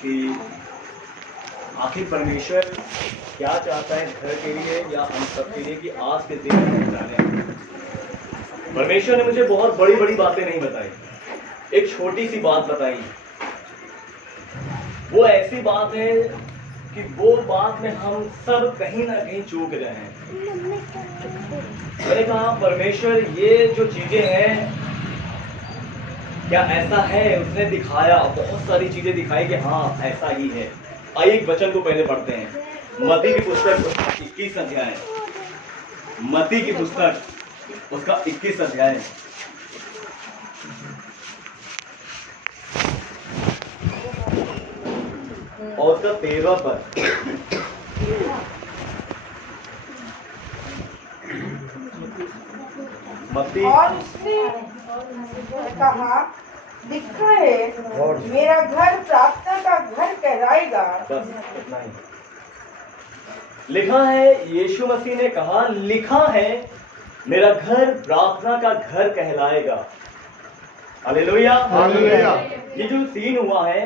कि आखिर परमेश्वर क्या चाहता है घर के लिए या हम सब के लिए कि आज के दिन में जाने। परमेश्वर ने मुझे बहुत बड़ी बड़ी बातें नहीं बताई, एक छोटी सी बात बताई। वो ऐसी बात है कि वो बात में हम सब कहीं ना कहीं चूक रहे हैं। मैंने कहा परमेश्वर ये जो चीजें हैं क्या ऐसा है? उसने दिखाया, बहुत सारी चीजें दिखाई कि हाँ ऐसा ही है। आइए एक वचन को पहले पढ़ते हैं। मत्ती की पुस्तक 21 अध्याय, मत्ती की पुस्तक उसका 21 अध्याय और उसका 13 पद। मत्ती और उसने कहा, लिखा है मेरा घर प्रार्थना का घर कहलाएगा। बस इतना ही लिखा है। यीशु मसीह ने कहा लिखा है मेरा घर प्रार्थना का घर कहलाएगा। Hallelujah hallelujah. ये जो सीन हुआ है,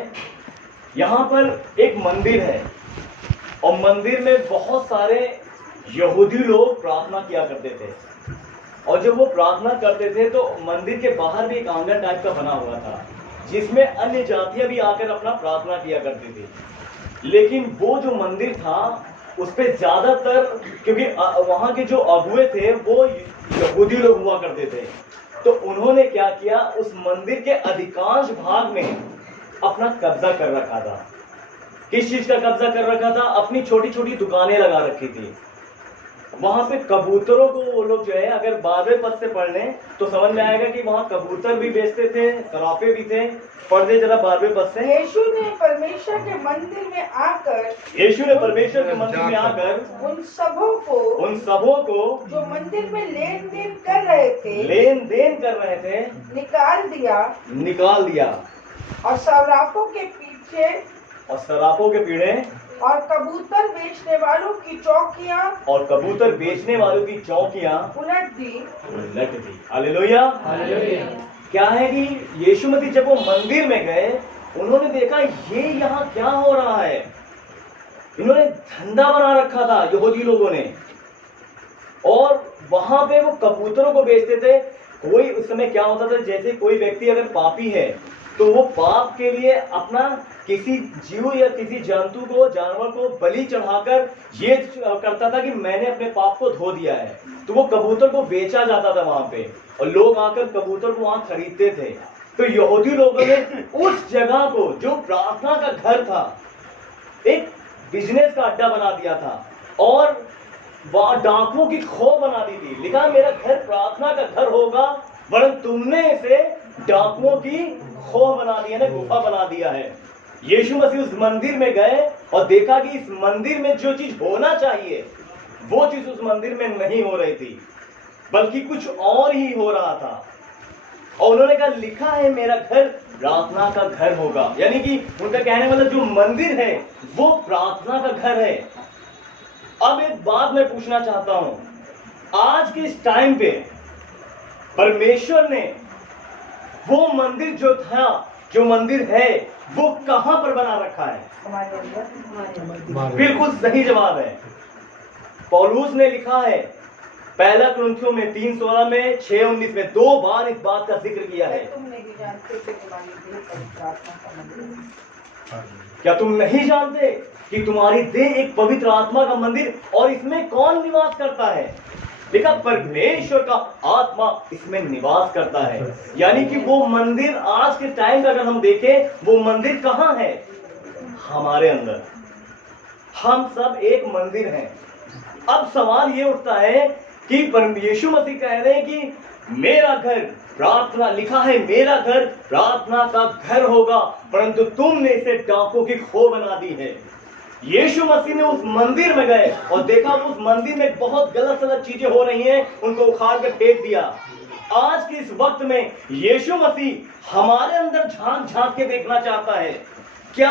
यहाँ पर एक मंदिर है और मंदिर में बहुत सारे यहूदी लोग प्रार्थना किया करते थे। और जब वो प्रार्थना करते थे तो मंदिर के बाहर भी एक आंगन टाइप का बना हुआ था जिसमें अन्य जातियां भी आकर अपना प्रार्थना किया करती थी। लेकिन वो जो मंदिर था उस पे ज्यादातर, क्योंकि वहां के जो अगुए थे वो यहूदी लोग हुआ करते थे, तो उन्होंने क्या किया, उस मंदिर के अधिकांश भाग में अपना कब्जा कर रखा था। किस चीज का कब्जा कर रखा था? अपनी छोटी छोटी दुकानें लगा रखी थी। वहां पे कबूतरों को वो लोग जो है, अगर 12वें पद से पढ़ लें तो समझ में आएगा कि वहां कबूतर भी बेचते थे, सराफे भी थे। पढ़ दे जरा 12वें पद से। यीशु ने परमेश्वर के मंदिर में आकर उन सबों को जो मंदिर में लेन देन कर रहे थे निकाल दिया और सराफों के पीढ़े और कबूतर बेचने वालों की चौकियां उलट दी। हालेलुया। क्या है कि यीशु मसीह जब वो मंदिर में गए, उन्होंने देखा ये यहाँ क्या हो रहा है। इन्होंने धंधा बना रखा था यहूदी लोगों ने, और वहां पे वो कबूतरों को बेचते थे। कोई उस समय क्या होता था, जैसे कोई व्यक्ति अगर पापी है तो वो पाप के लिए अपना किसी जीव या किसी जंतु को, जानवर को बलि चढ़ाकर ये करता था कि मैंने अपने पाप को धो दिया है। तो वो कबूतर को बेचा जाता था वहां पे, और लोग आकर कबूतर को वहां खरीदते थे। तो यहूदी लोगों ने उस जगह को, जो प्रार्थना का घर था, एक बिजनेस का अड्डा बना दिया था और वहां डाकुओं की खो बना दी थी। लिखा मेरा घर प्रार्थना का घर होगा, वरन तुमने इसे डाकुओं की खो बना दिया है, गुफा बना दिया है। यीशु मसीह उस मंदिर में गए और देखा कि इस मंदिर में जो चीज होना चाहिए वो चीज उस मंदिर में नहीं हो रही थी, बल्कि कुछ और ही हो रहा था। और उन्होंने कहा लिखा है मेरा घर प्रार्थना का घर होगा, यानी कि उनका कहने वाला जो मंदिर है वो प्रार्थना का घर है। अब एक बात मैं पूछना चाहता हूं, आज के इस टाइम पे परमेश्वर ने वो मंदिर जो था, जो मंदिर है, वो कहां पर बना रखा है? बिल्कुल सही जवाब है। पौलुस ने लिखा है पहला कुरिन्थियों में 3:16 में, 6:19 में 2 बार इस बात का जिक्र किया है। क्या तुम नहीं जानते कि तुम्हारी देह एक पवित्र आत्मा का मंदिर, और इसमें कौन निवास करता है? लिखा परमेश्वर का आत्मा इसमें निवास करता है। यानी कि वो मंदिर आज के टाइम का अगर हम देखें, वो मंदिर कहाँ है? हमारे अंदर। हम सब एक मंदिर हैं। अब सवाल ये उठता है कि यीशु मसीह कह रहे हैं कि मेरा घर प्रार्थना, लिखा है मेरा घर प्रार्थना का घर होगा, परंतु तुमने इसे डाकों की खो बना दी है। यीशु मसीह ने उस मंदिर में गए और देखा उस मंदिर में बहुत गलत चीजें हो रही हैं, उनको उखाड़ कर फेंक दिया। आज के इस वक्त में यीशु मसीह हमारे अंदर झांक झांक के देखना चाहता है, क्या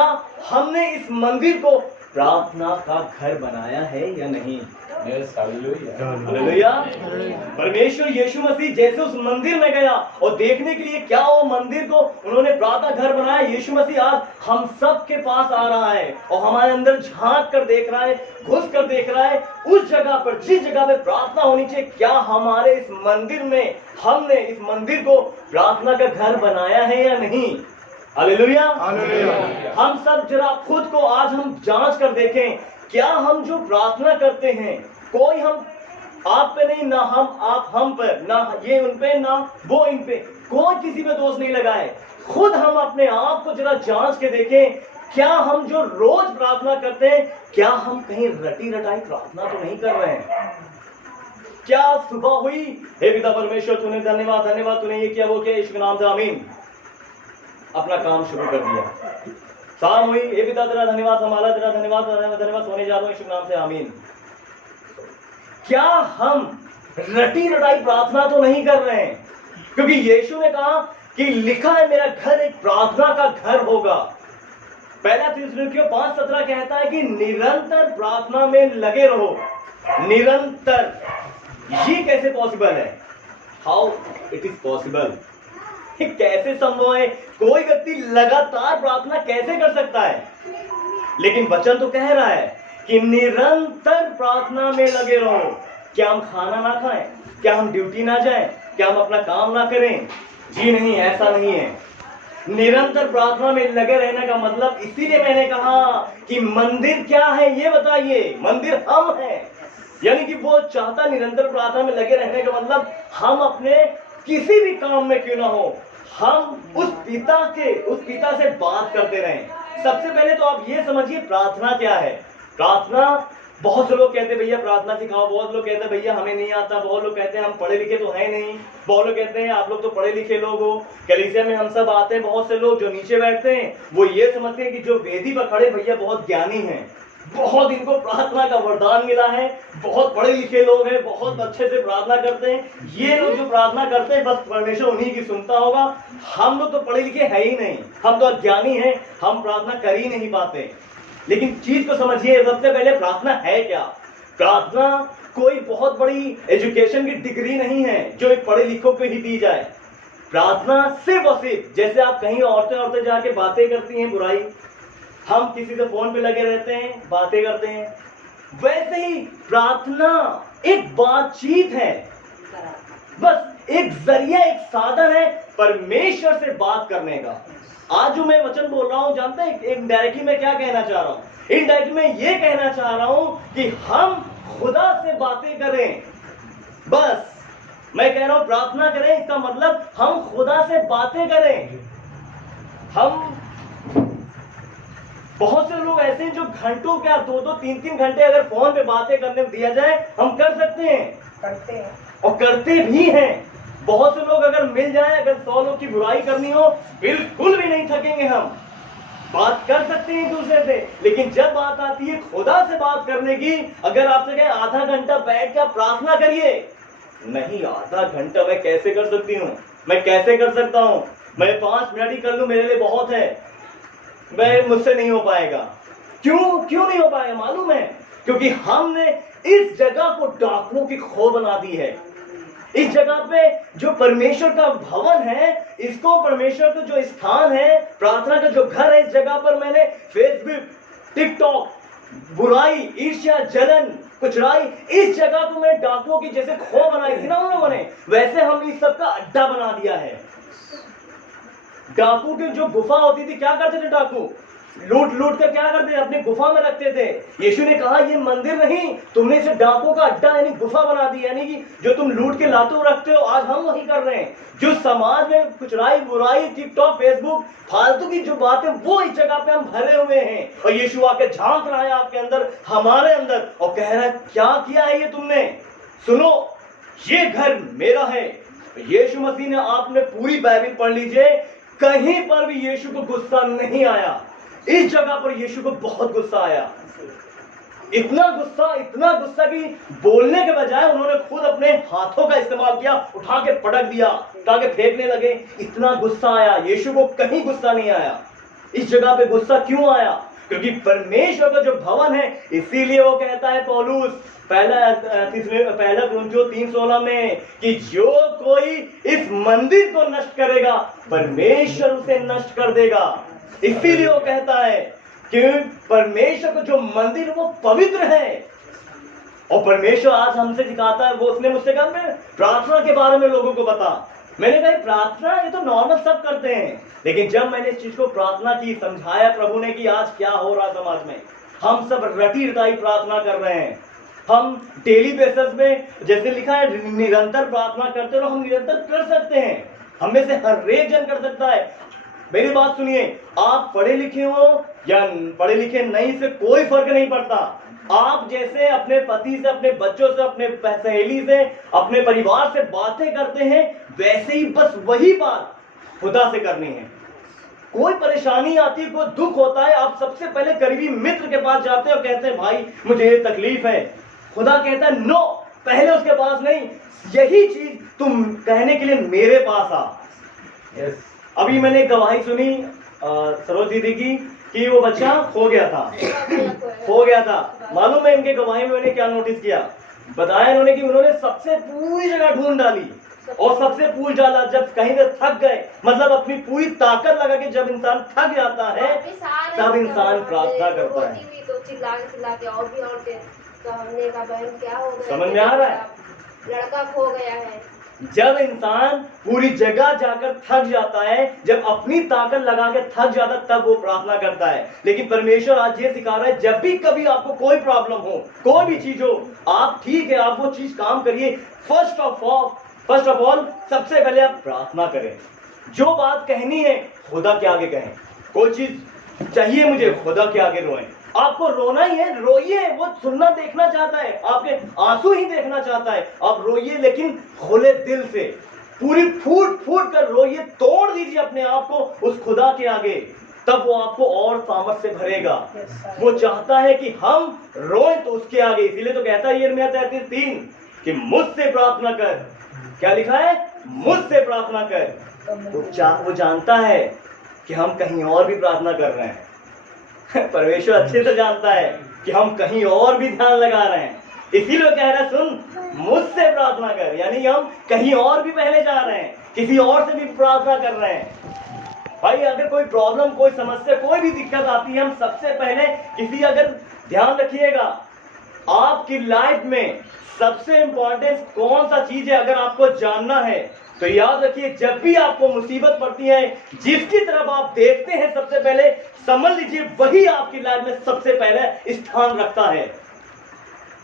हमने इस मंदिर को प्रार्थना का घर बनाया है या नहीं? हालेलुया। परमेश्वर यीशु मसीह जैसे उस मंदिर में गया और देखने के लिए क्या वो मंदिर को उन्होंने प्रार्थना घर बनाया, यीशु मसीह आज हम सब के पास आ रहा है और हमारे अंदर झांक कर देख रहा है, घुस कर देख रहा है उस जगह पर जिस जगह पे प्रार्थना होनी चाहिए। क्या हमारे इस मंदिर में हमने इस मंदिर को प्रार्थना का घर बनाया है या नहीं? हालेलुया। हम सब जरा खुद को आज हम जांच कर देखें, क्या हम जो प्रार्थना करते हैं, कोई हम आप पे नहीं, ना हम आप हम पर, ना ये उन पे, ना वो इन पे, कोई किसी पे दोष नहीं लगाए। खुद हम अपने आप को जरा जांच के देखें, क्या हम जो रोज प्रार्थना करते हैं, क्या हम कहीं रटी रटाई प्रार्थना तो नहीं कर रहे हैं? क्या सुबह हुई, हे पिता परमेश्वर तूने धन्यवाद धन्यवाद, तूने ये किया वो किया, यीशु के नाम से आमीन, अपना काम शुरू कर दिया। शाम हुई, हे पिता तेरा धन्यवाद, हमारा तेरा धन्यवाद धन्यवाद, सोने जा रहा हूं, यीशु के नाम से आमीन। क्या हम रटी रटाई प्रार्थना तो नहीं कर रहे हैं? क्योंकि यीशु ने कहा कि लिखा है मेरा घर एक प्रार्थना का घर होगा। पहला थिस्सलुनीकियों 5:17 कहता है कि निरंतर प्रार्थना में लगे रहो। निरंतर, ये कैसे पॉसिबल है? How it is possible? कैसे संभव है? कोई व्यक्ति लगातार प्रार्थना कैसे कर सकता है? लेकिन वचन तो कह रहा है कि निरंतर प्रार्थना में लगे रहो। क्या हम खाना ना खाएं? क्या हम ड्यूटी ना जाएं? क्या हम अपना काम ना करें? जी नहीं, ऐसा नहीं है। निरंतर प्रार्थना में लगे रहने का मतलब, इसीलिए मैंने कहा कि मंदिर क्या है ये बताइए। मंदिर हम हैं, यानी कि वो चाहता निरंतर प्रार्थना में लगे रहने का मतलब हम अपने किसी भी काम में क्यों ना हो, हम उस पिता से बात करते रहें। सबसे पहले तो आप ये समझिए प्रार्थना क्या है। प्रार्थना, बहुत से लोग कहते हैं भैया प्रार्थना सिखाओ, बहुत लोग कहते हैं भैया हमें नहीं आता, बहुत लोग कहते हैं हम पढ़े लिखे तो है नहीं, बहुत लोग कहते हैं आप लोग तो पढ़े लिखे लोग हो। कलीसिया में हम सब आते हैं, बहुत से लोग जो नीचे बैठते हैं वो ये समझते हैं कि जो वेदी पर खड़े भैया बहुत ज्ञानी हैं, बहुत इनको प्रार्थना का वरदान मिला है, बहुत पढ़े लिखे लोग हैं, बहुत अच्छे से प्रार्थना करते हैं। ये लोग जो प्रार्थना करते हैं बस परमेश्वर उन्हीं की सुनता होगा। हम लोग तो पढ़े लिखे है ही नहीं, हम तो अज्ञानी हैं, हम प्रार्थना कर ही नहीं पाते। लेकिन चीज को समझिए, सबसे पहले प्रार्थना है क्या? प्रार्थना कोई बहुत बड़ी एजुकेशन की डिग्री नहीं है जो एक पढ़े लिखों को ही दी जाए। प्रार्थना सिर्फ और सिर्फ, जैसे आप कहीं औरतें जाके बातें करती हैं बुराई, हम किसी से फोन पे लगे रहते हैं, बातें करते हैं, वैसे ही प्रार्थना एक बातचीत है, बस एक जरिया, एक साधन है परमेश्वर से बात करने का। आज जो मैं वचन बोल रहा हूं, जानते हैं इनडायरेक्टली मैं क्या कहना चाह रहा हूं? इनडायरेक्टली मैं ये कहना चाह रहा हूं कि हम खुदा से बातें करें। बस मैं कह रहा हूं प्रार्थना करें, इसका मतलब हम खुदा से बातें करें। हम बहुत से लोग ऐसे हैं जो घंटों, क्या 2-2, 3-3 घंटे अगर फोन पे बातें करने दिया जाए हम कर सकते हैं, करते हैं और करते भी हैं। बहुत से लोग अगर मिल जाए, अगर 100 लोग की बुराई करनी हो बिल्कुल भी नहीं थकेंगे, हम बात कर सकते हैं एक दूसरे से। लेकिन जब बात आती है खुदा से बात करने की, अगर आपसे कहे आधा घंटा बैठ कर प्रार्थना करिए, नहीं, आधा घंटा मैं कैसे कर सकती हूँ, मैं कैसे कर सकता हूँ, मैं 5 मिनट ही कर लूँ मेरे लिए बहुत है, मैं मुझसे नहीं हो पाएगा। क्यों नहीं हो पाएगा मालूम है? क्योंकि हमने इस जगह को डाकुओं की खो बना दी है। इस जगह पे जो परमेश्वर का भवन है, इसको परमेश्वर का जो स्थान है, प्रार्थना का जो घर है, इस जगह पर मैंने फेसबुक, टिकटॉक, बुराई, ईर्ष्या, जलन, कुचराई, इस जगह को मैं डाकुओं की जैसे खो बनाई थी ना उन लोगों ने, वैसे हम इस सब का अड्डा बना दिया है। डाकू की जो गुफा होती थी, क्या करते थे डाकू? लूट कर क्या करते थे? अपने गुफा में रखते थे। यीशु ने कहा ये मंदिर नहीं, तुमने इसे डाकुओं का अड्डा यानी गुफा बना दी, यानी कि जो तुम लूट के लाते हो रखते हो, आज हम वही कर रहे हैं। जो समाज में कुचराई, बुराई, टिकटॉक, फेसबुक, फालतू की जो बातें, वो इस जगह पे हम भरे हुए हैं। और यीशु आके झांक रहा है आपके अंदर, हमारे अंदर, और कह रहा है क्या किया है ये तुमने? सुनो, ये घर मेरा है। यीशु मसीह ने, आपने पूरी बाइबल पढ़ लीजिए, कहीं पर भी यीशु को गुस्सा नहीं आया। इस जगह पर यीशु को बहुत गुस्सा आया, इतना गुस्सा कि बोलने के बजाय उन्होंने खुद अपने हाथों का इस्तेमाल किया, उठा के पटक दिया ताकि फेंकने लगे। इतना गुस्सा आया, यीशु को कहीं गुस्सा नहीं आया। इस जगह पे गुस्सा क्यों आया? क्योंकि परमेश्वर का जो भवन है, इसीलिए वो कहता है पौलुस पहला कुरिन्थियों 3:16 में कि जो कोई इस मंदिर को नष्ट करेगा परमेश्वर उसे नष्ट कर देगा। इसीलिए वो कहता है कि परमेश्वर का जो मंदिर वो पवित्र है। और परमेश्वर आज हमसे सिखाता है, वो उसने मुझसे कहा मैं प्रार्थना के बारे में लोगों को बता। मैंने कहा प्रार्थना ये तो नॉर्मल सब करते हैं, लेकिन जब मैंने इस चीज को प्रार्थना की, समझाया प्रभु ने कि आज क्या हो रहा समाज में, हम सब रटी रटाई प्रार्थना कर रहे हैं। हम डेली बेसिस में, जैसे लिखा है निरंतर प्रार्थना करते रहो, हम निरंतर कर सकते हैं। हम में से हर एक जन कर सकता है। मेरी बात सुनिए, आप पढ़े लिखे हो या पढ़े लिखे नहीं से कोई फर्क नहीं पड़ता। आप जैसे अपने पति से, अपने बच्चों से, अपने सहेली से, अपने परिवार से बातें करते हैं, वैसे ही बस वही बात खुदा से करनी है। कोई परेशानी आती है, कोई दुख होता है, आप सबसे पहले करीबी मित्र के पास जाते हैं और कहते हैं भाई मुझे ये तकलीफ है। खुदा कहता है नो, पहले उसके पास नहीं, यही चीज तुम कहने के लिए मेरे पास आ। अभी मैंने गवाही सुनी सरोज दीदी की कि वो बच्चा खो गया था। मालूम है इनके गवाही में मैंने क्या नोटिस किया? बताया इन्होंने कि उन्होंने सबसे पूरी जगह ढूंढ डाली और सबसे पूछ डाला। जब कहीं से थक गए, मतलब अपनी पूरी ताकत लगा के जब इंसान थक जाता है तब इंसान प्रार्थना करता है। समझ में आ रहा है? लड़का खो गया है। जब इंसान पूरी जगह जाकर थक जाता है, जब अपनी ताकत लगा के थक जाता है, तब वो प्रार्थना करता है। लेकिन परमेश्वर आज ये सिखा रहा है, जब भी कभी आपको कोई प्रॉब्लम हो, कोई भी चीज हो, आप ठीक है, आप वो चीज काम करिए। फर्स्ट ऑफ ऑल सबसे पहले आप प्रार्थना करें। जो बात कहनी है खुदा के आगे कहें। कोई चीज चाहिए मुझे, खुदा के आगे रोएं। आपको रोना ही है, रोइए। वो सुनना देखना चाहता है, आपके आंसू ही देखना चाहता है। आप रोइए, लेकिन खुले दिल से, पूरी फूट कर रोइए। तोड़ दीजिए अपने आप को उस खुदा के आगे, तब वो आपको और सामर्थ से भरेगा। वो चाहता है कि हम रोएं तो उसके आगे। इसीलिए तो कहता है यिर्मयाह 33:3 कि मुझसे प्रार्थना कर। क्या लिखा है? मुझसे प्रार्थना कर। वो जानता है कि हम कहीं और भी प्रार्थना कर रहे हैं। परमेश्वर अच्छे से जानता है कि हम कहीं और भी ध्यान लगा रहे हैं। इसीलिए कह रहा है सुन, मुझसे प्रार्थना कर। यानी हम कहीं और भी पहले जा रहे हैं, किसी और से भी प्रार्थना कर रहे हैं। भाई अगर कोई प्रॉब्लम, कोई समस्या, कोई भी दिक्कत आती है, हम सबसे पहले किसी, अगर ध्यान रखिएगा आपकी लाइफ में सबसे इंपॉर्टेंट कौन सा चीज है, अगर आपको जानना है तो याद रखिए, जब भी आपको मुसीबत पड़ती है, जिसकी तरफ आप देखते हैं सबसे पहले, समझ लीजिए वही आपकी लाइफ में सबसे पहले स्थान रखता है।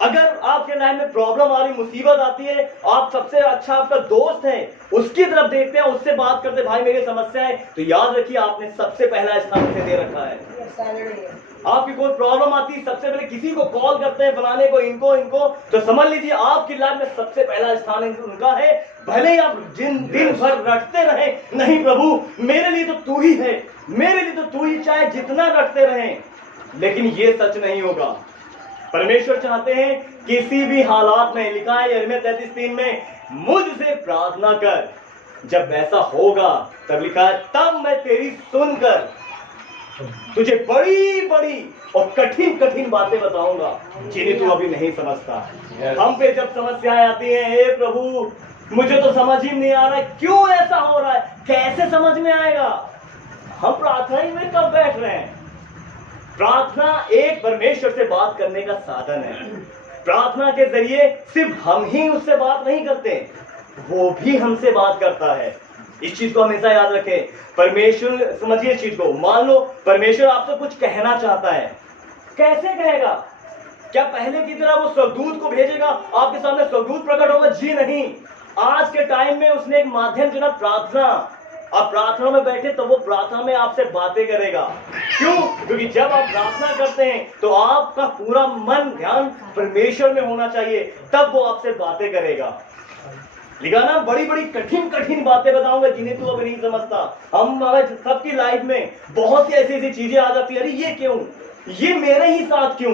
अगर आपके लाइफ में प्रॉब्लम आ रही, मुसीबत आती है, आप सबसे अच्छा आपका दोस्त है, उसकी तरफ देखते हैं, उससे बात करते, भाई मेरी समस्या है, तो याद रखिए आपने सबसे पहला स्थान उसे दे रखा है। आपकी कोई प्रॉब्लम आती है, सबसे पहले किसी को कॉल करते हैं, फलाने को, इनको, तो समझ लीजिए आपकी लाइफ में सबसे पहला स्थान उनका है। भले ही आप दिन भर रटते रहे, नहीं प्रभु मेरे लिए तो तू ही है, मेरे लिए तो तू ही, चाहे जितना रटते रहें, लेकिन ये सच नहीं होगा। परमेश्वर चाहते हैं किसी भी हालात में, लिखा है यिर्मयाह 33:3 में, मुझसे प्रार्थना कर। जब ऐसा होगा तब लिखा है, तब मैं तेरी सुनकर तुझे बड़ी बड़ी और कठिन कठिन बातें बताऊंगा जिन्हें तू अभी नहीं समझता। हम पे जब समस्याएं आती हैं, हे प्रभु मुझे तो समझ ही नहीं आ रहा है, क्यों ऐसा हो रहा है, कैसे समझ में आएगा? हम प्रार्थना ही में कब बैठ रहे हैं? प्रार्थना एक परमेश्वर से बात करने का साधन है। प्रार्थना के जरिए सिर्फ हम ही उससे बात नहीं करते, वो भी हमसे बात करता है। इस चीज को हमेशा याद रखें। परमेश्वर, समझिए इस चीज को, मान लो परमेश्वर आपसे कुछ कहना चाहता है, कैसे कहेगा? क्या पहले की तरह वो स्वर्गदूत को भेजेगा, आपके सामने स्वर्गदूत प्रकट होगा? जी नहीं। आज के टाइम में उसने एक माध्यम चुना, प्रार्थना। आप प्रार्थना में बैठे तो वो प्रार्थना में आपसे बातें करेगा। क्यों? क्योंकि जब आप प्रार्थना करते हैं तो आपका पूरा मन, ध्यान परमेश्वर में होना चाहिए, तब वो आपसे बातें करेगा। लिखा ना, बड़ी बड़ी कठिन कठिन बातें बताऊंगा जिन्हें तू अभी नहीं समझता। हम सबकी लाइफ में बहुत सी ऐसी चीजें आ जाती है, अरे ये क्यों, ये मेरे ही साथ क्यों,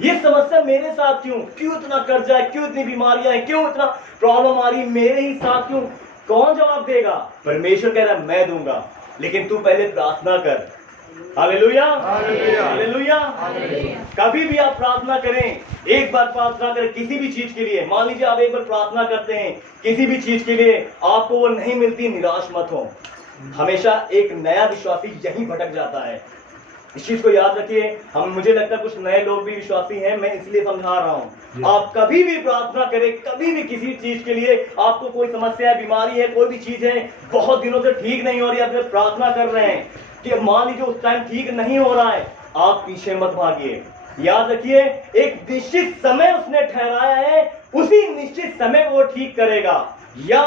ये समस्या मेरे साथ क्यों, क्यों इतना कर्जा है, क्यों इतनी बीमारियां हैं, क्यों इतना प्रॉब्लम आ रही, मेरे ही साथ क्यों? कौन जवाब देगा? परमेश्वर कह रहा है मैं दूंगा, लेकिन तू पहले प्रार्थना कर। Hallelujah, hallelujah, hallelujah. कभी भी आप प्रार्थना करें, एक बार प्रार्थना करें किसी भी चीज के लिए, मान लीजिए आप एक बार प्रार्थना करते हैं किसी भी चीज के लिए, आपको वो नहीं मिलती, निराश मत हो। हमेशा एक नया विश्वासी यही भटक जाता है, इस चीज को याद रखिए। मुझे लगता है कुछ नए लोग भी विश्वासी हैं, मैं इसलिए समझा रहा हूं। आप कभी भी प्रार्थना करें, कभी भी किसी चीज के लिए, आपको कोई समस्या है, बीमारी है, कोई भी चीज है, बहुत दिनों से ठीक नहीं हो रही है, आप प्रार्थना कर रहे हैं कि मान लीजिए उस टाइम ठीक नहीं हो रहा है, आप पीछे मत भागिए। याद रखिए एक निश्चित समय उसने ठहराया है, उसी निश्चित समय वो ठीक करेगा, या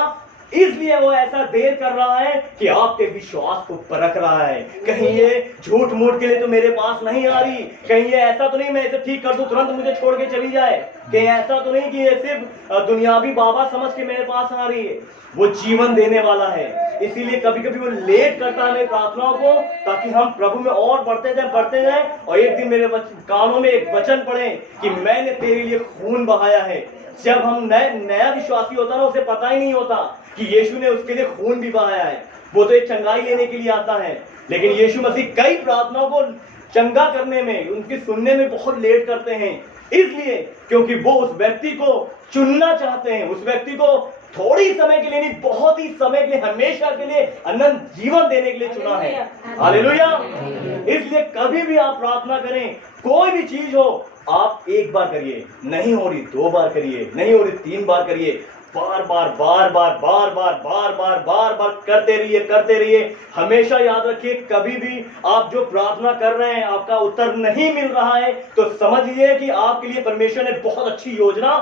इसलिए वो ऐसा देर कर रहा है कि आपके विश्वास को परख रहा है। कहीं ये झूठ मूठ के लिए तो मेरे पास नहीं आ रही, कहीं ये ऐसा तो नहीं मैं इसे ठीक कर दूं तुरंत मुझे छोड़ के चली जाए, कहीं ऐसा तो नहीं कि ये सिर्फ दुनियावी बाबा समझ के मेरे पास आ रही है। वो जीवन देने वाला है, इसीलिए कभी कभी वो लेट करता है प्रार्थनाओं को, ताकि हम प्रभु में और बढ़ते जाए। और एक दिन मेरे कानों में एक वचन पढ़े कि मैंने तेरे लिए खून बहाया है। जब हम नया विश्वासी होता ना, उसे पता ही नहीं होता कि यीशु ने उसके लिए खून भी बहाया है, वो तो एक चंगाई लेने के लिए आता है। लेकिन यीशु मसीह कई प्रार्थनाओं को चंगा करने में, उनके सुनने में बहुत लेट करते हैं, इसलिए क्योंकि वो उस व्यक्ति को चुनना चाहते हैं, उस व्यक्ति को थोड़ी समय के लिए नहीं, बहुत ही समय के लिए, हमेशा के लिए अनंत जीवन देने के लिए चुना है। हालेलुया। इसलिए कभी भी आप प्रार्थना करें, कोई भी चीज हो, आप एक बार करिए, नहीं हो रही 2 बार करिए, नहीं हो रही 3 बार करिए, बार बार करते रहिए। हमेशा याद रखिए, कभी भी आप जो प्रार्थना कर रहे हैं आपका उत्तर नहीं मिल रहा है, तो समझ लीजिए कि आपके लिए परमेश्वर ने बहुत अच्छी योजना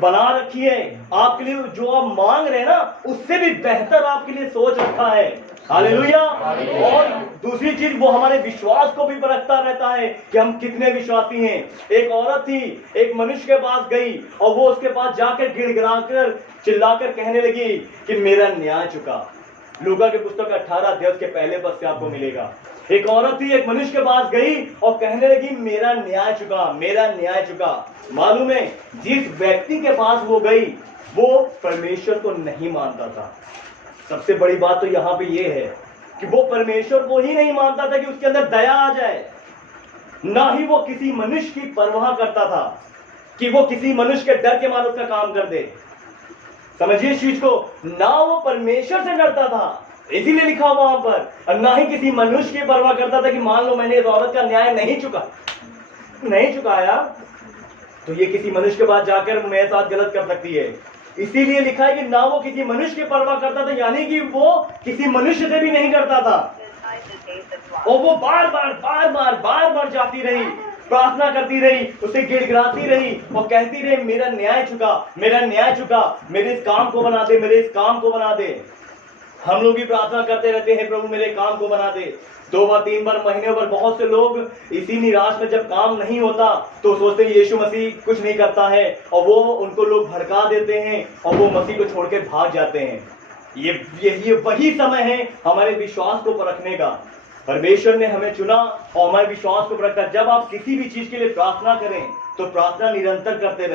बना रखी है। आपके लिए जो आप मांग रहे हैं ना, उससे भी बेहतर आपके लिए सोच रखा है। हालेलुया। और दूसरी चीज, वो हमारे विश्वास को भी परखता रहता है कि हम कितने विश्वासी हैं। एक औरत थी, एक मनुष्य के पास गई और वो उसके पास जाकर गिड़गिड़ाकर चिल्लाकर कहने लगी कि मेरा न्याय चुका। लूका के पुस्तक 18 अध्याय के पहले पद से आपको मिलेगा। एक औरत थी, एक मनुष्य के पास गई और कहने लगी मेरा न्याय चुका, मेरा न्याय चुका। मालूम है, जिस व्यक्ति के पास वो गई, वो परमेश्वर को नहीं मानता था। सबसे बड़ी बात तो यहाँ पे ये है कि वो परमेश्वर को ही नहीं मानता था कि उसके अंदर दया आ जाए, ना ही वो किसी मनुष्य की परवाह करता था कि वो किसी मनुष्य के डर के मारे उसका काम कर दे। समझिए इस चीज को, ना वो परमेश्वर से डरता था, इसीलिए लिखा वहां पर, और ना ही किसी मनुष्य की परवाह करता था कि मान लो मैंने इस औरत का न्याय नहीं चुकाया तो ये किसी मनुष्य के पास जाकर मेरे साथ गलत कर सकती है। इसीलिए लिखा है कि ना वो किसी मनुष्य की परवाह करता था, यानी कि वो किसी मनुष्य से भी नहीं करता था। और वो बार बार जाती रही, प्रार्थना करती रही, उसे गिड़गिड़ाती रही और कहती रही मेरा न्याय चुका, मेरा न्याय चुका, मेरे इस काम को बना दे, मेरे इस काम को बना दे। हम लोग भी प्रार्थना करते रहते हैं, प्रभु मेरे काम को बना दे। 2 बार 3 बार महीने पर बहुत से लोग इसी निराश में, जब काम नहीं होता तो सोचते हैं यीशु मसीह कुछ नहीं करता है, और वो उनको लोग भड़का देते हैं और वो मसीह को छोड़ के भाग जाते हैं। ये वही समय है हमारे विश्वास को परखने का। परमेश्वर ने हमें चुना और हमारे विश्वास को परखा। जब आप किसी भी चीज के लिए प्रार्थना करें तो प्रार्थना निरंतर करते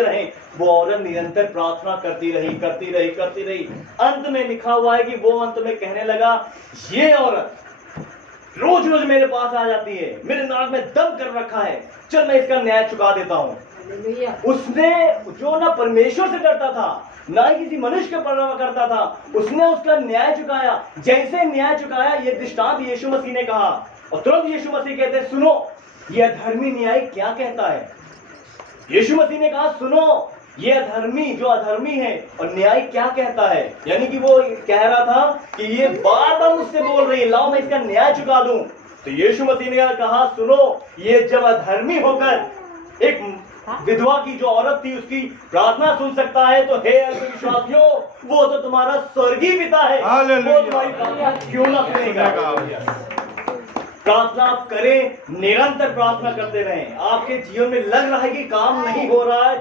रहें। वो औरत निरंतर प्रार्थना करती रही। अंत में लिखा हुआ है कि वो अंत में कहने लगा, ये औरत रोज रोज मेरे पास आ जाती है, मेरे नाक में दम कर रखा है, चल मैं इसका न्याय चुका देता हूँ। उसने जो ना परमेश्वर से डरता था, ना ही किसी मनुष्य के परवाह करता था, उसने उसका न्याय चुकाया। जैसे न्याय चुकाया, ये दृष्टांत यीशु मसीह ने कहा, और तुरंत यीशु मसीह कहते हैं सुनो ये अधर्मी न्याय क्या कहता है। यीशु मसीह ने कहा सुनो ये अधर्मी, जो अधर्मी है, और न्याय क्या कहता है। यानी कि वो कह रहा था कि ये बार बार मुझसे बोल रही है, लाओ मैं इसका न्याय चुका दूं। तो यीशु मसीह ने कहा सुनो, ये जब अधर्मी होकर एक विधवा की जो औरत थी उसकी प्रार्थना सुन सकता है, तो हे विश्वासियों, वो तो तुम्हारा स्वर्गीय पिता है, वो तुम्हारी प्रार्थना क्यों ना सुनेगा। प्रार्थना आप करें, निरंतर प्रार्थना करते रहें। आपके जीवन में लग रहा है कि काम नहीं हो रहा है,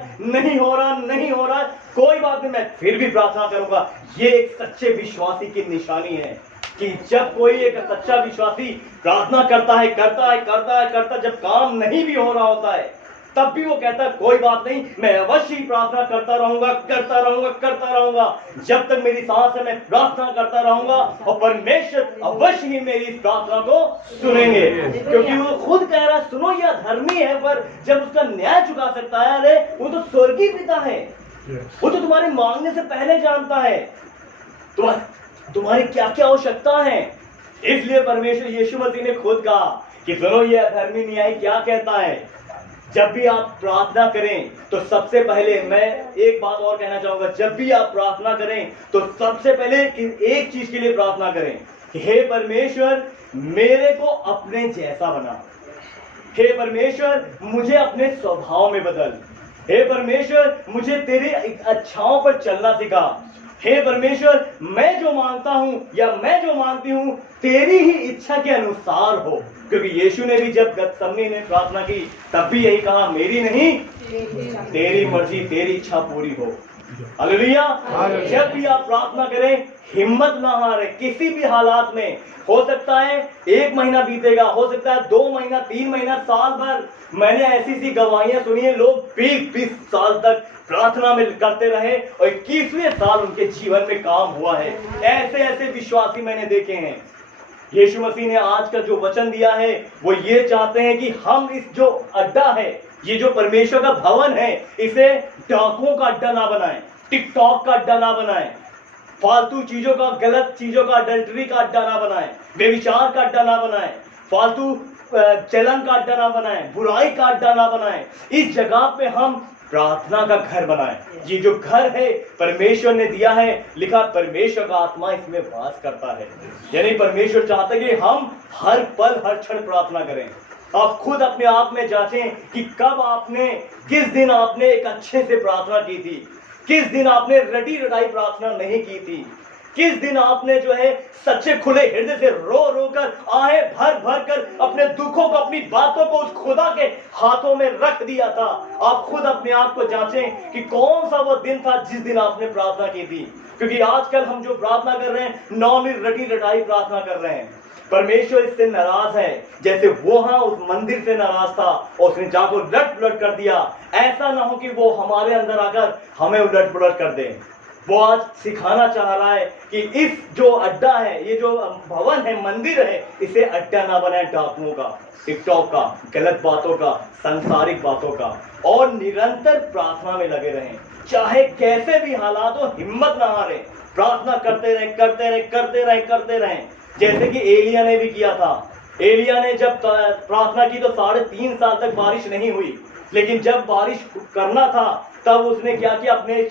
कोई बात नहीं, मैं फिर भी प्रार्थना करूंगा। ये एक सच्चे विश्वासी की निशानी है कि जब कोई एक सच्चा विश्वासी प्रार्थना करता है, जब काम नहीं भी हो रहा होता है, तब भी वो कहता है कोई बात नहीं, मैं अवश्य ही प्रार्थना करता रहूंगा। जब तक मेरी सांस है मैं प्रार्थना करता रहूंगा और परमेश्वर अवश्य ही मेरी इस प्रार्थना को सुनेंगे। क्योंकि वो खुद कह है सुनो यह धर्मी है, पर जब उसका न्याय चुका सकता है, अरे वो तो स्वर्गीय पिता है, वो तो तुम्हारे मांगने से पहले जानता है तुम्हारी क्या क्या आवश्यकता है। इसलिए परमेश्वर यीशु मसीह ने खुद कहा कि सुनो यह धर्मी न्याय क्या कहता है, जब भी आप प्रार्थना करें तो सबसे पहले, मैं एक बात और कहना चाहूंगा, जब भी आप प्रार्थना करें तो सबसे पहले एक चीज के लिए प्रार्थना करें कि हे परमेश्वर मेरे को अपने जैसा बना, हे परमेश्वर मुझे अपने स्वभाव में बदल, हे परमेश्वर मुझे तेरी अच्छाओं पर चलना सिखा, हे परमेश्वर मैं जो मांगता हूं या मैं जो मांगती हूं तेरी ही इच्छा के अनुसार हो। क्योंकि यीशु ने भी जब गतसमनी में प्रार्थना की तब भी यही कहा, मेरी नहीं तेरी मर्जी, तेरी इच्छा पूरी हो। हालेलुया। जब भी आप प्रार्थना करें हिम्मत ना हारे, किसी भी हालात में। हो सकता है 1 महीना बीतेगा, हो सकता है 2 महीना, 3 महीना, साल भर। मैंने ऐसी सी गवाहियां सुनी है, लोग 20-20 साल तक प्रार्थना में करते रहे और 21वें साल उनके जीवन में काम हुआ है। ऐसे ऐसे विश्वासी मैंने देखे हैं। यीशु मसीह ने आज का जो वचन दिया है वो ये चाहते हैं कि हम इस जो अड्डा है, ये जो परमेश्वर का भवन है, इसे डाकुओं का अड्डा ना बनाएं, टिकटॉक का अड्डा ना बनाएं, फालतू चीजों का, गलत चीजों का, अडल्टरी का अड्डा ना बनाएं, व्यभिचार का अड्डा ना बनाएं, फालतू चलन का अड्डा ना बनाएं, बुराई का अड्डा ना बनाएं। इस जगह पे हम प्रार्थना का घर बनाएं। ये जो घर है परमेश्वर ने दिया है, लिखा परमेश्वर का आत्मा इसमें वास करता है। यानी परमेश्वर चाहता है कि हम हर पल हर क्षण प्रार्थना करें। आप खुद अपने आप में जांचें कि कब आपने, किस दिन आपने एक अच्छे से प्रार्थना की थी, किस दिन आपने रटी रटाई प्रार्थना नहीं की थी, किस दिन आपने जो है सच्चे खुले हृदय से रो रो कर, आहें भर भर कर अपने दुखों को, अपनी बातों को उस खुदा के हाथों में रख दिया था। आप खुद अपने आप को जांचें कि कौन सा वो दिन था जिस दिन आपने प्रार्थना की थी। क्योंकि आजकल हम जो प्रार्थना कर रहे हैं नॉर्मली रटी रटाई प्रार्थना कर रहे हैं। परमेश्वर इससे नाराज है, जैसे वो उस मंदिर से नाराज था और उसने जाकर उलट पुलट कर दिया। ऐसा ना हो कि वो हमारे अंदर आकर हमें उलट पुलट कर दे। वो आज सिखाना चाह रहा है कि इस जो अड्डा है, ये जो भवन है, मंदिर है, इसे अड्डा ना बनाए डाकुओं का, टिकटॉक का, गलत बातों का, सांसारिक बातों का। और निरंतर प्रार्थना में लगे रहें, चाहे कैसे भी हालात हो, हिम्मत ना हारे, प्रार्थना करते रहे करते रहे करते रहे करते रहे। जैसे कि एलिया ने भी किया था। एलिया ने जब प्रार्थना की तो 3.5 साल तक बारिश नहीं हुई, लेकिन जब बारिश करना था तब उसने क्या किया, अपने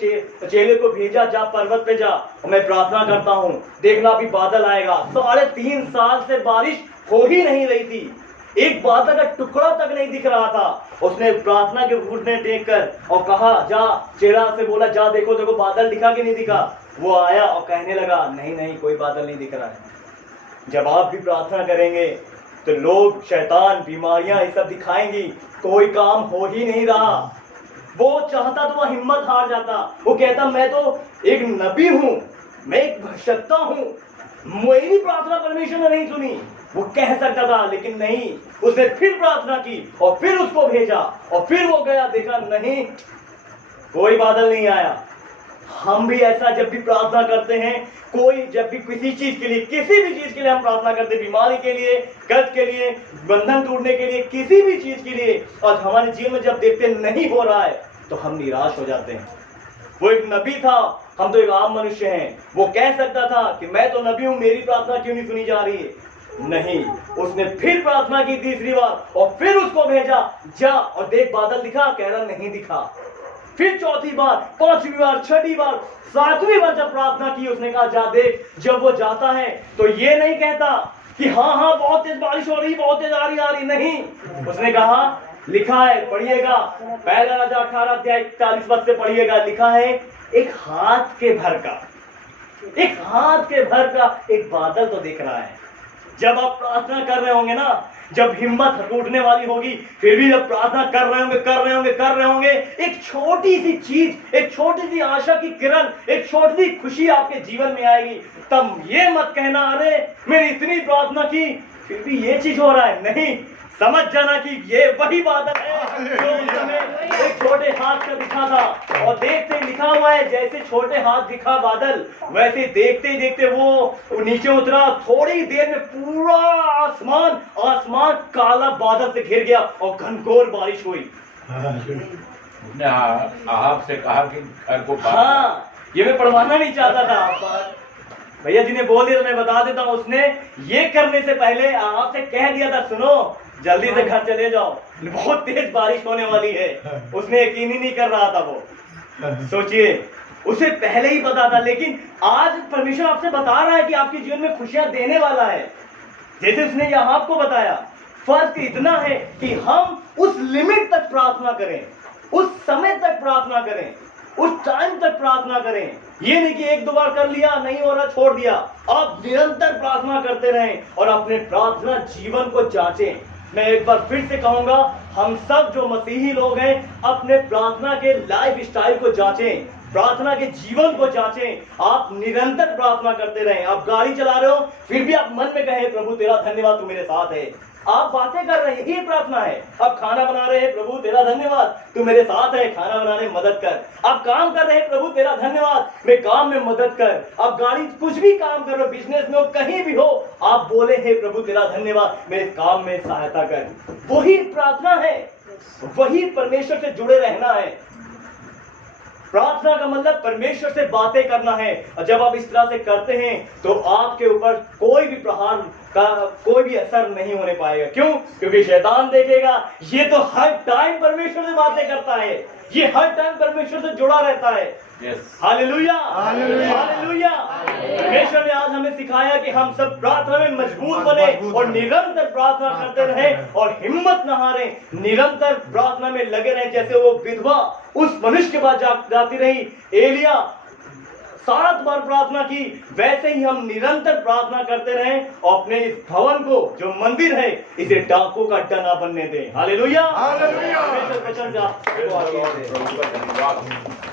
चेले को भेजा, जा पर्वत पे जा और मैं प्रार्थना करता हूँ, देखना अभी बादल आएगा। 3.5 साल से बारिश हो ही नहीं रही थी, एक बादल का टुकड़ा तक नहीं दिख रहा था। उसने प्रार्थना के घुटने टेक कर और कहा, जा, चेला से बोला, जा देखो देखो बादल दिखा कि नहीं दिखा। वो आया और कहने लगा, नहीं नहीं कोई बादल नहीं दिख रहा है। जब आप भी प्रार्थना करेंगे तो लोग, शैतान, बीमारियां ये सब दिखाएंगी, कोई काम हो ही नहीं रहा। वो चाहता तो वह हिम्मत हार जाता, वो कहता मैं तो एक नबी हूं, मैं एक भविष्यद्वक्ता हूं, मेरी प्रार्थना परमेश्वर ने नहीं सुनी। वो कह सकता था, लेकिन नहीं, उसने फिर प्रार्थना की और फिर उसको भेजा और फिर वो गया, देखा नहीं कोई बादल नहीं आया। हम भी ऐसा जब भी प्रार्थना करते हैं, कोई जब भी किसी चीज के लिए, किसी भी चीज के लिए हम प्रार्थना करते हैं, बीमारी के लिए, कर्ज के लिए, बंधन टूटने के लिए, किसी भी चीज के लिए, और हमारे जीवन में जब देखते नहीं हो रहा है तो हम निराश हो जाते हैं। वो एक नबी था, हम तो एक आम मनुष्य हैं। वो कह सकता था कि मैं तो नबी हूं, मेरी प्रार्थना क्यों नहीं सुनी जा रही है। नहीं, उसने फिर प्रार्थना की तीसरी बार और फिर उसको भेजा, जा और देख बादल दिखा, कह रहा नहीं दिखा। फिर चौथी बार, 5वीं बार, 6ठी बार, 7वीं बार जब प्रार्थना की, उसने कहा जा देख। जब वो जाता है तो ये नहीं कहता कि हाँ हाँ बहुत तेज बारिश हो रही, बहुत तेज आ रही, नहीं। उसने कहा, लिखा है, पढ़िएगा, पहला राजा 18 अध्याय 41 पद से पढ़िएगा, लिखा है एक हाथ के भर का, एक हाथ के भर का एक बादल तो दिख रहा है। जब आप प्रार्थना कर रहे होंगे ना, जब हिम्मत टूटने वाली होगी, फिर भी जब प्रार्थना कर रहे होंगे, एक छोटी सी चीज, एक छोटी सी आशा की किरण, एक छोटी सी खुशी आपके जीवन में आएगी। तब ये मत कहना, अरे मैंने इतनी प्रार्थना की फिर भी ये चीज हो रहा है। नहीं, समझ जाना कि ये वही बादल है जो उस समय एक छोटे हाथ का दिखा था। और देखते ही लिखा हुआ है, जैसे छोटे हाथ दिखा बादल, वैसे देखते ही देखते वो नीचे उतरा। थोड़ी देर में पूरा आसमान काला बादल से घिर गया और घनघोर बारिश हुई। उसने आहाब से कहा कि घर को हाँ, ये मैं पढ़वाना नहीं चाहता था आप भैया जी ने बोल दिया तो मैं बता देता हूँ। उसने ये करने से पहले आपसे कह दिया था, सुनो जल्दी से घर चले जाओ, बहुत तेज बारिश होने वाली है। उसने यकीन ही नहीं कर रहा था वो। सोचिए, उसे पहले ही पता था। लेकिन आज परमेश्वर आपसे बता रहा है कि आपके जीवन में खुशियां देने वाला है, जैसे उसने यहाँ आपको बताया। फर्क इतना है कि हम उस लिमिट तक प्रार्थना करें, उस समय तक प्रार्थना करें, उस टाइम तक प्रार्थना करें। ये नहीं कि एक दो बार कर लिया, नहीं हो रहा छोड़ दिया। आप निरंतर प्रार्थना करते रहें और अपने प्रार्थना जीवन को जांचें। मैं एक बार फिर से कहूंगा, हम सब जो मसीही लोग हैं अपने प्रार्थना के लाइफ स्टाइल को जांचें, प्रार्थना के जीवन को जांचें। आप निरंतर प्रार्थना करते रहें। आप गाड़ी चला रहे हो फिर भी आप मन में कहें, प्रभु तेरा धन्यवाद तू मेरे साथ है। आप बातें कर रहे हैं, यही प्रार्थना है। आप खाना बना रहे हैं, प्रभु तेरा धन्यवाद तू मेरे साथ है, खाना बनाने में मदद कर। आप काम कर रहे हैं, प्रभु तेरा धन्यवाद मैं काम में मदद कर। आप गाड़ी कुछ भी काम कर रहे हो, बिजनेस में हो, कहीं भी हो, आप बोले हे प्रभु तेरा धन्यवाद मेरे काम में सहायता कर। वही प्रार्थना है, वही परमेश्वर से जुड़े रहना है। प्रार्थना का मतलब परमेश्वर से बातें करना है। और जब आप इस तरह से करते हैं तो आपके ऊपर कोई भी प्रहार का कोई भी असर नहीं होने पाएगा। क्यों? क्योंकि शैतान देखेगा ये तो हर टाइम परमेश्वर से बातें करता है, ये हर टाइम परमेश्वर से जुड़ा रहता है। Hallelujah, hallelujah. परमेश्वर ने आज हमें सिखाया कि हम सब प्रार्थना में मजबूत बने और निरंतर प्रार्थना करते रहें और हिम्मत न हारें, निरंतर प्रार्थना में लगे रहें। जैसे वो विधवा उस मनुष्य के पास जाती रही, एलिया 7 बार प्रार्थना की, वैसे ही हम निरंतर प्रार्थना करते रहें और अपने इस भवन को जो मंदिर है इसे डाकों का अड्डा ना बनने दें। Hallelujah, hallelujah. परमेश्वर वचन से आपको आशीष दे। प्रभु का धन्यवाद।